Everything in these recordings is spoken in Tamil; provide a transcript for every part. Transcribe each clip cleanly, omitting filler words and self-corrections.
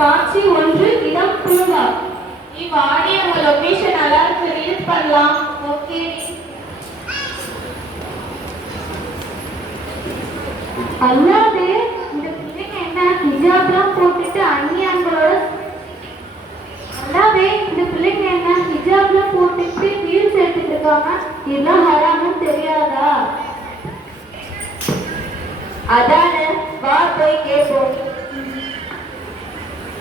காட்சி 1 இடம் பூங்கா. நீ வாடி உங்க லொகேஷன் நல்லா இருக்கு, ரீல்ஸ் பண்ணலாம். ஓகே. அல்லாது இந்த பிள்ளைங்க என்ன ஹிஜாப்லாம் போட்டுட்டு அந்நியாங்களோட அல்லாவே இந்த பிள்ளைங்க என்ன ஹிஜாப்லாம் போட்டுட்டு ரீல்ஸ் எடுத்துட்டு இருக்காங்க. இதெல்லாம் ஹராம்னு தெரியாதா? அதானே, வா போய் கேட்போம்.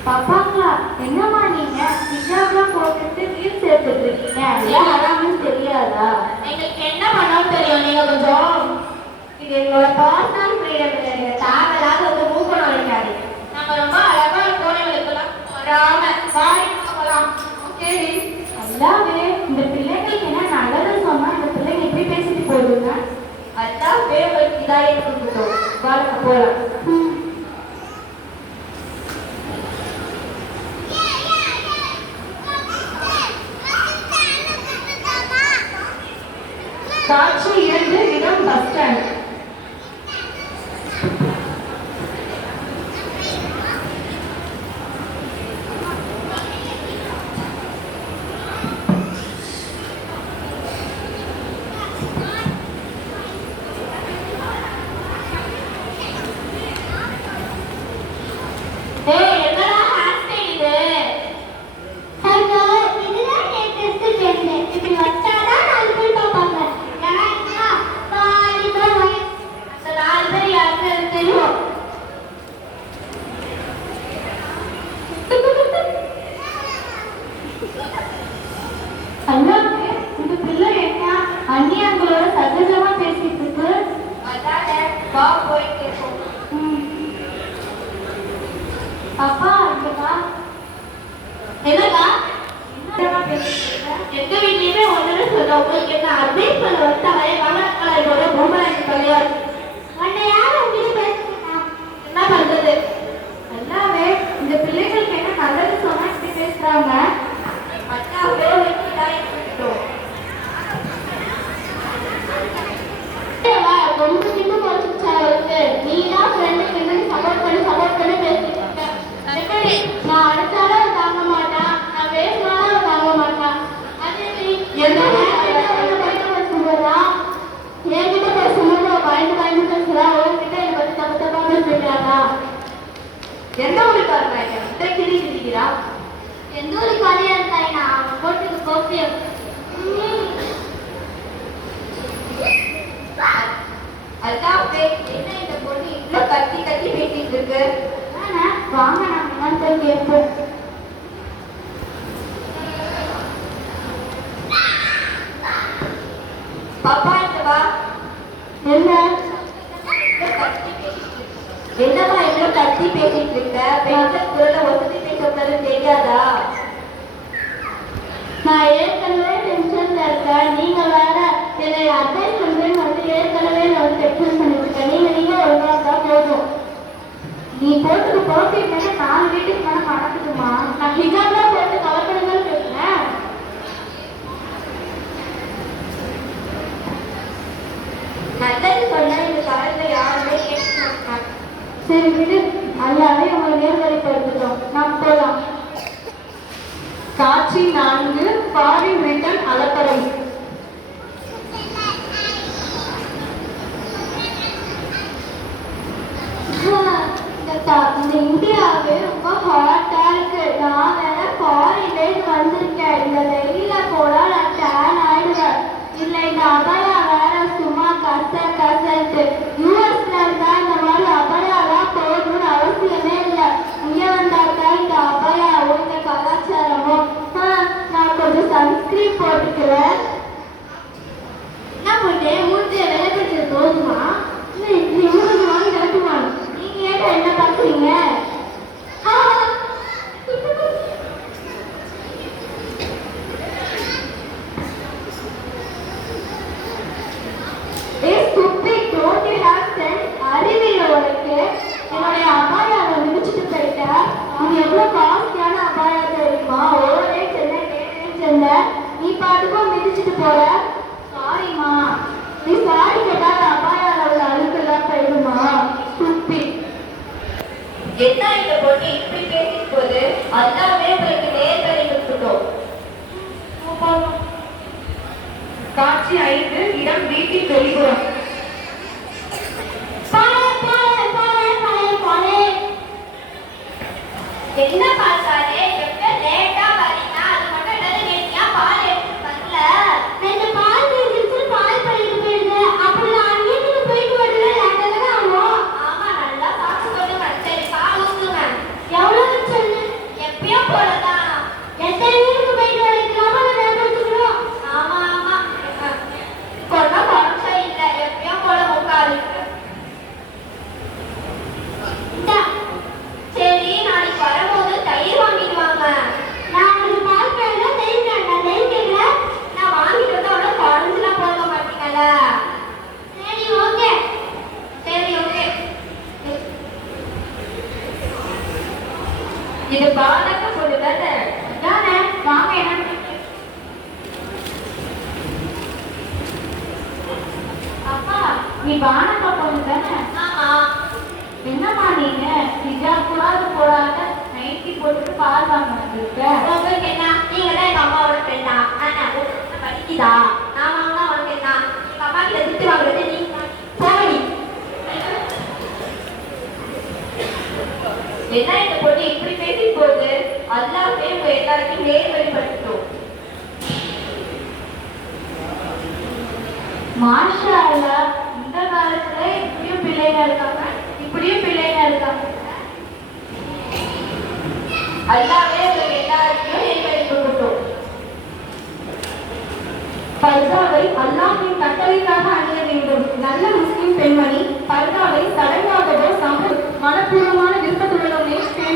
பாப்பாங்களா, என்னம்மா நீங்க ஹிஜாப்லாம் போட்டுட்டு ரீல்ஸ் எடுத்துட்டு இருக்கீங்க? இதெல்லாம் ஹராம்னு தெரியாதா? எங்களுக்கு என்ன பண்ணணும்னு தெரியும், நீங்க கொஞ்சம் இது எங்களோட பர்சனல் ஃப்ரீடம். தேவையில்லாத ஒரு மூக்கம் நினைக்காது. நம்ம ரொம்ப அழகா இருக்கோம், எங்களுக்கெல்லாம் வராம வாடி போகலாம். ஓகே. அல்லாவே இந்த பிள்ளைங்களுக்கு என்ன நல்லது சொன்னா இந்த பிள்ளைங்க எப்படி பேசிட்டு போகுதுங்க? அதான் உங்களுக்கு இதாக கொடுத்துட்டோம். வாங்க போகலாம். காட்சி 2 இடம் பஸ் ஸ்டாண்ட். இந்த பிள்ளை என்ன அந்நியங்களோட சகஜமா பேசிட்டு இருக்கு? அதானே, வா போய் கேட்போம். அப்பா இங்கப்பா. என்னக்கா? என்னமா பேசிட்டு இருக்க? எங்க வீட்லயுமே ஒன்னு சொல்ல, உங்களுக்கு என்ன அட்வைஸ் பண்ண வந்தாலே வளர்க்கலோட பொம்பளை கிடையாது. உன்னை யாரும் உங்ககிட்ட பேசுறா? என்ன பண்றது? எல்லாமே இந்த பிள்ளைகளுக்கு என்ன நல்லது சொன்னா இப்படி பேசுறாங்க? அண்ணாவே இதாக கொடுத்துட்டோம். ரொம்ப கிட்ட குறைச்சிச்சா இருக்கு. நீ தான் ஃப்ரெண்டுக்கு சப்போர்ட் பண்ணி பேசிட்டு இருக்க. நான் அடிச்சாலும் தாங்க மாட்டான், நான் பேசினாலும் தாங்க மாட்டான். அதே என்கிட்ட பேசும்போது பயந்து பேசுறா. உங்ககிட்ட என்னை பத்தி தப்பா பேசுறாங்க. எந்த ஊருக்காரங்க இந்த கிளி கிளிக்கிறா? எந்த ஒரு காரியா இருந்தாய் நான் போட்டுக்கு கோப்பி. அதான் என்ன இந்த பொண்ணு இவ்வளோ கத்தி பேசிட்டு இருக்கு? வாங்க நாங்க போய் கேட்போம். பாப்பா இங்க வா. என்ன என்னப்பா இவ்வளோ கத்தி பேசிட்டு இருக்க? பெண்கள் குரலை ஒசதி பேசுறது தெரியாதா? நான் ஏற்கனவே டென்ஷன்ல இருக்கேன். நீங்க வேற என்னை அட்வைஸ் பண்றேன்னு வந்து ஏற்கனவே நான் வந்து டென்ஷன் பண்ணிருக்கேன். நீங்க ஒழுங்கா தான் போதும். நீ போட்டுக்கு போட்டிட்டு 4 வீட்டுக்கு மேல மணக்குதுமா. நான் ஹிஜாப்லாம் போட்டு கவர்மெண்ட் பேசுறேன். நல்லது சொன்னா இந்த காலத்துல யாருமே கேட்க மாட்டாங்க. சரி விடு, எல்லாமே உங்களை நேர்வழிப்படுத்துகிறோம். நாம் போலாம். காட்சி 4 ஃபாரின் ரிட்டர்ன் அலப்பறை. இந்த இந்தியாவே ரொம்ப ஹாட்டா இருக்கு. நான் வேற ஃபாரின்ல வந்திருக்கேன். இந்த வெயில போனா நான் டேன் ஆயிடுவேன். இல்ல இந்த அபயா வேற சும்மா கசன்ட்டு. யூஎஸ்ல இருந்தா இந்த மாதிரி அபயாலாம் போடணும்னு அவசியமே இல்லை. இங்க வந்தாக்கா இந்த அபயாவும் இந்த கலாச்சாரமும். நான் கொஞ்சம் சன்ஸ்கிரீன் போட்டுக்கிறேன். என்ன போட்டு மூஞ்சிய விளையாட்டு போதுமா? இவ்வளவு வாங்கி நடக்குமா? நீங்க ஏன் என்ன பாக்குறீங்க? அறிவியல் உனக்கு என்னுடைய அபாயாவை முடிச்சுட்டு போயிட்டா. இது எவ்வளவு காஸ்ட்லியான அபாயா தெரியுமா? ஓரே சென்னை நீ பாட்டுக்கும் மிதிச்சுட்டு போற. சாரிமா, நீ சாரி கேட்டால் அபாயால உள்ள அழுக்கெல்லாம் போயிடுமா? சுப்பி என்ன இந்த பொண்ணு இப்படி பேசிட்டு போகுது? அல்லாவே உங்களுக்கு நேர்வழி கொடுத்துட்டோம். காட்சி 5 இடம் வீட்டின் வெளிப்புறம். என்ன பார்த்தாலே எப்ப லேட்டா வரீங்க அது மட்டும் என்னது கேட்டியா பால் எடுத்து வரல ரெண்டு பால் தீர்ந்துச்சு பால் பண்ணிட்டு போயிடுது அப்படி நான் வீட்டுக்கு போயிட்டு வரல லேட்டாக ஆகும் ஆமா நல்லா சாப்பிட்டு சொல்லுங்க சரி பால் ஊத்துங்க எவ்வளவு சொல்லு எப்பயும் போலதான் எத்தனை வீட்டுக்கு போயிட்டு வரீங்களாமா நான் எடுத்துக்கணும் ஆமா ஆமா கொண்டா குறைச்சா இல்ல எப்பயும் போல உட்காரு சரி நாளைக்கு வரும்போது தயிர் வாங்கிட்டு வாங்க நான் உங்களுக்கு பால் கேட்கல தயிர் கேட்கல தயிர் கேட்கல நான் வாங்கிட்டு வந்து அவ்வளோ குறைஞ்சலாம் போக மாட்டீங்கல்ல சரி ஓகே சரி ஓகே இது பாலக பொண்ணு தானே? தானே வாங்க என்ன அப்பா நீ பானக்கா பொண்ணு தானே ஆமா என்னம்மா நீங்க ஹிஜாப் கூடாது போடாத நைட்டி போட்டுட்டு பால் வாங்க வந்திருக்க உங்களுக்கு என்ன நீங்க தான் எங்க அம்மாவோட ஃப்ரெண்டா ஆனா உங்களுக்கு படிக்குதா நான் வாங்கினா உனக்கு என்ன எங்க அம்மா கிட்ட திட்டு வாங்குறது நீங்க போடி என்ன இந்த பொண்ணு இப்படி பேசிட்டு போகுது அல்லாமே உங்க எல்லாருக்கும் நேர் வழிபடுத்தோம் மாஷா அல்லாஹ் இந்த காலத்துல இப்படியும் பிள்ளைங்க இருக்காங்க இப்படியும் பிள்ளைங்க இருக்காங்க அல்லாமே உங்க எல்லாருக்கும் நேர் வழிபடுத்தோம் பர்தாவை அல்லாஹ்வின் கட்டளைக்காக அணிய வேண்டும். நல்ல முஸ்லிம் பெண்மணி பர்தாவை சடங்காகவோ மனப்பூர்வமான விருப்பத்துடனே பேண